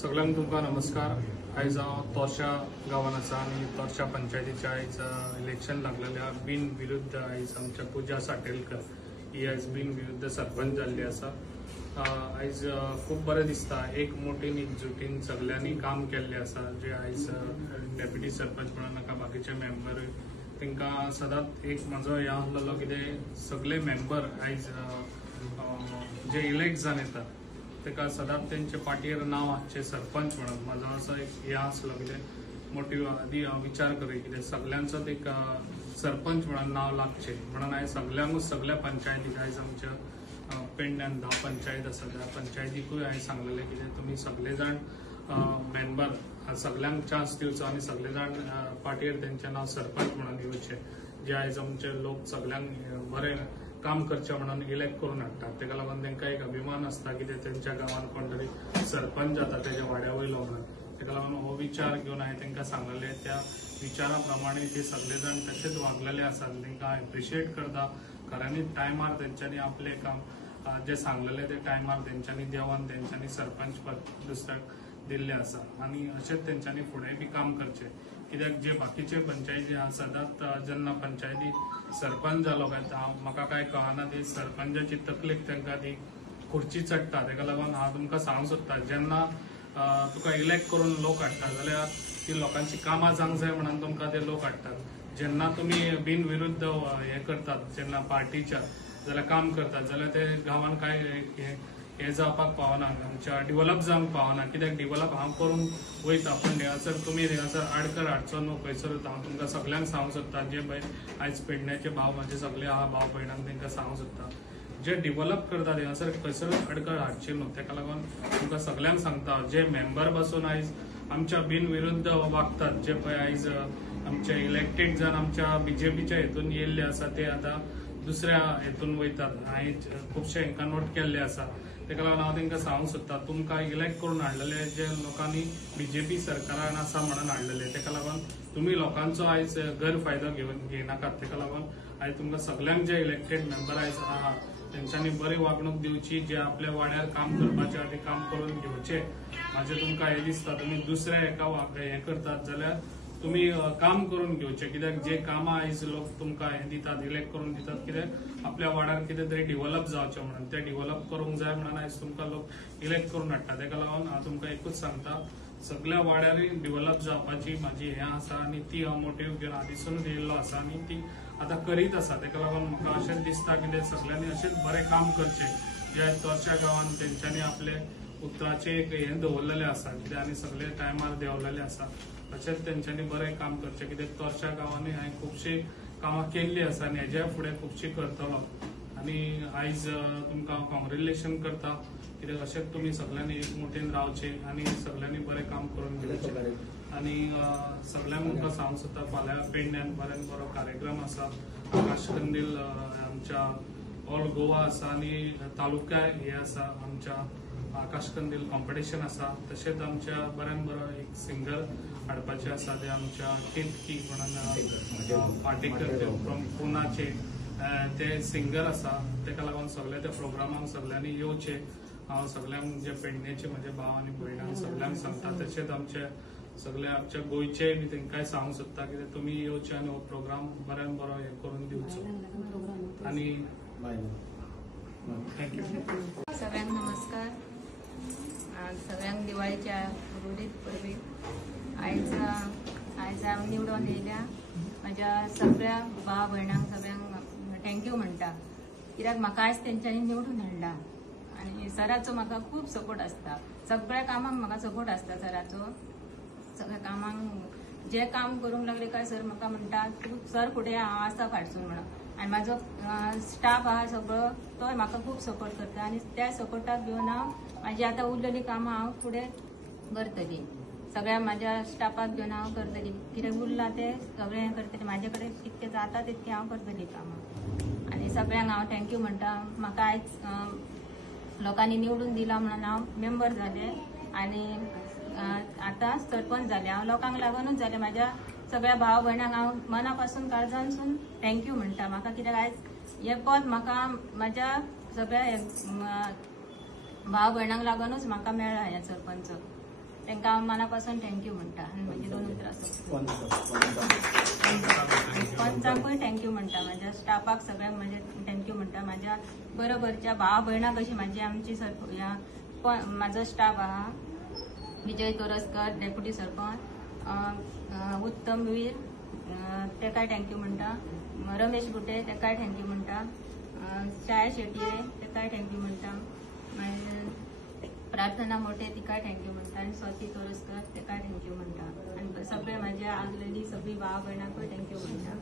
सगळ्यांक तुमकां नमस्कार। आयज हांव तोरशा गांवांत आसा आनी तोरशा पंचायतीचें आयज इलेक्शन लागलेल्या बिनविरुद्ध आयज आमच्या पूजा साटेलकर ही आयज बिनविरुद्ध सरपंच जाल्ली आसा। आयज खूब बरें दिसता, एक मोठीन एकजुटीन सगळ्यांनी काम केल्लें आसा। जे आयज डेप्युटी सरपंच म्हणून नाका बाकीचे मेंबर तांकां सदांच एक म्हाजो हें आसलेलो कितें सगळे मेंबर आयज जे इलेक्ट जावन येतात ताका सदांच तेंचे पाटयेर नांव आसचें सरपंच म्हणून म्हाजो असो एक हें आसलो। कितें मोटिव आदी हांव विचार करी कितें सगळ्यांचोच एक सरपंच म्हणून नांव लागचें म्हणून हांवें सगळ्यांकूच सगळ्या पंचायतीक आयज आमच्या पेडण्यान 10 पंचायत आसा त्या पंचायतीकूय हांवें सांगलेलें कितें तुमी सगळे जाण मेंबर सगळ्यांक चान्स दिवचो आनी सगळे जाण पाटयेर तेंचें नांव सरपंच म्हणून येवचें। जे आयज आमचे लोक सगळ्यांक बरें काम करचे म्हणून इलेक्ट करून हाडटात, ताका लागून तांकां एक अभिमान आसता की तेंच्या गांवांत कोण तरी सरपंच जाता तेज्या वाड्या वयलो म्हणून। ताका लागून हो विचार घेवन हांवें तांकां सांगलेलें, त्या विचारा प्रमाणे ते सगळे जाण तशेंच वागलेले आसात। तांकां एप्रिशिएट करता, खऱ्यांनीच टायमार तेंच्यांनी आपलें काम जे सांगलेलें ते टायमार तेंच्यांनी देवन तेंच्यांनी सरपंच पद दुसऱ्याक दिल्लें आसा आनी अशेंच तेंच्यांनी फुडेंय बी काम करचें। कित्याक जे बाकीचे पंचायती आसा सदांच जेन्ना पंचायती सरपंच जालो काय म्हाका काय कळना ती सरपंचाची तकलेक तांकां ती खुर्ची चडटा। ताका लागून हांव तुमकां सांगूंक सोदतां, जेन्ना तुका इलेक्ट करून लोक हाडटा जाल्यार ती लोकांची कामां जावंक जाय म्हणून तुमकां ते लोक हाडटात। जेन्ना तुमी बिनविरुद्ध हें करतात जेन्ना पार्टीच्या जाल्यार काम करतात जाल्यार ते गांवांत काय हे जावपाक पावना, आमच्या डिव्हलप जावंक पावना। कित्याक डिव्हलप हांव करून वयता पूण हांगासर तुमी हांगासर आडकर हाडचो न्हू खंयसरूच। हांव तुमकां सगळ्यांक सांगूंक सोदता, जे पळय आयज पेडण्याचे भाव म्हाजे सगळे आहा भाव भयणांक तांकां सांगूंक सोदता, जे डिव्हलप करतात हांगासर खंयसरूच आडकर हाडचे न्हू। ताका लागून तुमकां सगळ्यांक सांगता, जे मेंबर बसून आयज आमच्या बिनविरुद्ध वागतात, जे पळय आयज आमचे इलेक्टेड जावन आमच्या बीजेपीच्या हेतून येयल्ले आसा ते आतां दुसऱ्या हेतून वयतात। हांवें खुबशे हांकां नोट केल्ले आसा। ताका लागून हांव तांकां सांगूंक सोदता, तुमकां इलेक्ट करून हाडलेले जे लोकांनी बीजेपी सरकारान आसा म्हणून हाडलेले, ताका लागून तुमी लोकांचो आयज गैरफायदो घेयनाकात। ताका लागून हांवें तुमकां सगळ्यांक जे इलेक्टेड मेंबर आयज आहा तेंच्यांनी बरी वागणूक दिवची, जे आपल्या वाड्यार काम करपाचे आहा ते काम करून घेवचे। म्हाजे तुमकां हें दिसता, तुमी दुसऱ्या एका हें करतात जाल्यार तुमी काम करून घेवचे। कित्याक जे कामां आयज लोक तुमकां हें दितात इलेक्ट करून दितात, कित्याक आपल्या वाड्यार कितें तरी डिव्हलप जावचें म्हणून, ते डिव्हलप करूंक जाय म्हणून आयज तुमकां लोक इलेक्ट करून हाडटा। ताका लागून हांव तुमकां एकूच सांगता, सगळ्या वाड्यारय डिव्हलप जावपाची म्हाजी हें आसा आनी ती हांव मोटीव घेवन आदीसूनच येयल्लो आसा आनी ती आतां करीत आसा। ताका लागून म्हाका अशेंच दिसता की ते सगळ्यांनी अशेंच बरें काम करचें, जे तोरशा गांवांत तेंच्यांनी आपले उतराचें एक हें दवरलेलें आसा, कित्याक आनी सगळे टायमार देंवलेले आसा। अशेंच तेंच्यांनी बरें काम करचें, कित्याक तोरशा गांवांनी हांवें खुबशी कामां केल्लीं आसा आनी हेज्या फुडें खुबशी करतलो। आनी आयज तुमकां हांव कॉंग्रेच्युलेशन करता, कित्याक अशेंच तुमी सगळ्यांनी एकमुठीन रावचें आनी सगळ्यांनी बरें काम करून घेवचें। आनी सगळ्यांक तुमकां सांगूंक सोदता, फाल्यां पेडण्यान बऱ्यान बरो कार्यक्रम आसा, आकाश कंदील आमच्या ऑल गोवा आसा आनी तालुक्याय हे आसा आमच्या आकाश कंदील कॉम्पिटिशन आसा। तशेंच आमच्या बऱ्यान बरो एक सिंगर हाडपाचे आसा, ते आमच्या केतकी म्हणून पाटेकर फ्रॉम पुनाचे ते सिंगर आसा। ताका लागून सगळे त्या प्रोग्रामाक सगळ्यांनी येवचे। हांव सगळ्यांक जे पेडण्याचे म्हजे भाव आनी भयणांक सगळ्यांक सांगता, तशेंच आमचे सगळे आमच्या गोंयचे बी तांकांय सांगूंक सोदता, कित्याक तुमी येवचे आनी हो प्रोग्राम बऱ्यान बरो हे करून दिवचो। आनी थँक्यू। सगळ्यांक नमस्कार। सगळ्यांक दिवाळीच्या उर्वरीत परबी आयज हांव निवडून येयल्या म्हाज्या सगळ्या भाव भयणांक सगळ्यांक थँक्यू म्हणटा, कित्याक म्हाका आयज तेंच्यांनी निवडून हाडला आनी सराचो म्हाका खूब सपोर्ट आसता। सगळ्या कामाक म्हाका सपोर्ट आसता सराचो। सगळ्या कामाक जे काम करूंक लागले काय सर म्हाका म्हणटा तूं सर फुडें हांव आसा फाटसून म्हणून, आनी म्हाजो स्टाफ आहा सगळो तोय म्हाका खूब सपोर्ट करता आनी त्या सपोर्टाक घेवन हांव म्हाजी आतां उरलेली कामां हांव फुडें करतली। सगळ्या म्हाज्या स्टाफाक घेवन हांव करतली, कितें उरलां तें सगळें करतलें। म्हाजे कडेन जितकें जाता तितकें हांव करतली कामां आनी सगळ्यांक हांव थँक्यू म्हणटा। म्हाका आयज लोकांनी निवडून दिला म्हणून हांव मेंबर जालें आनी आतां सरपंच जालें। हांव लोकांक लागूनच जालें, म्हाज्या सगळ्या भाव भयणांक हांव मना पासून काळजानसून थँक्यू म्हणटा। म्हाका कित्याक आयज हें पद म्हाका म्हाज्या सगळ्या भाव भयणांक लागूनच म्हाका मेळ्ळा हें सरपंच। तांकां हांव मनापासून थँक्यू म्हणटा आनी म्हजी 2 उतरां पंचांकूय थँक्यू म्हणटा, म्हाज्या स्टाफाक सगळ्यांक म्हणजे थँक्यू म्हणटा, म्हाज्या बरोबरच्या भावा भयणां कशी म्हाजी आमची म्हाजो स्टाफ आहा, विजय तोरसकर डेप्युटी सरपंच, उत्तम वीर तेकाय थँक्यू म्हणटा, रमेश गुटे तेकाय थँक्यू म्हणटा, छाया शेटये तेकाय थँक्यू म्हणटा, मागीर प्रार्थना मोठे तिकाय थँक्यू म्हणटा आनी स्वाती तोरसकर तेकाय थँक्यू म्हणटा आनी सगळे म्हाज्या आगलेली सगळी भावा भयणांकूय थँक्यू म्हणटा.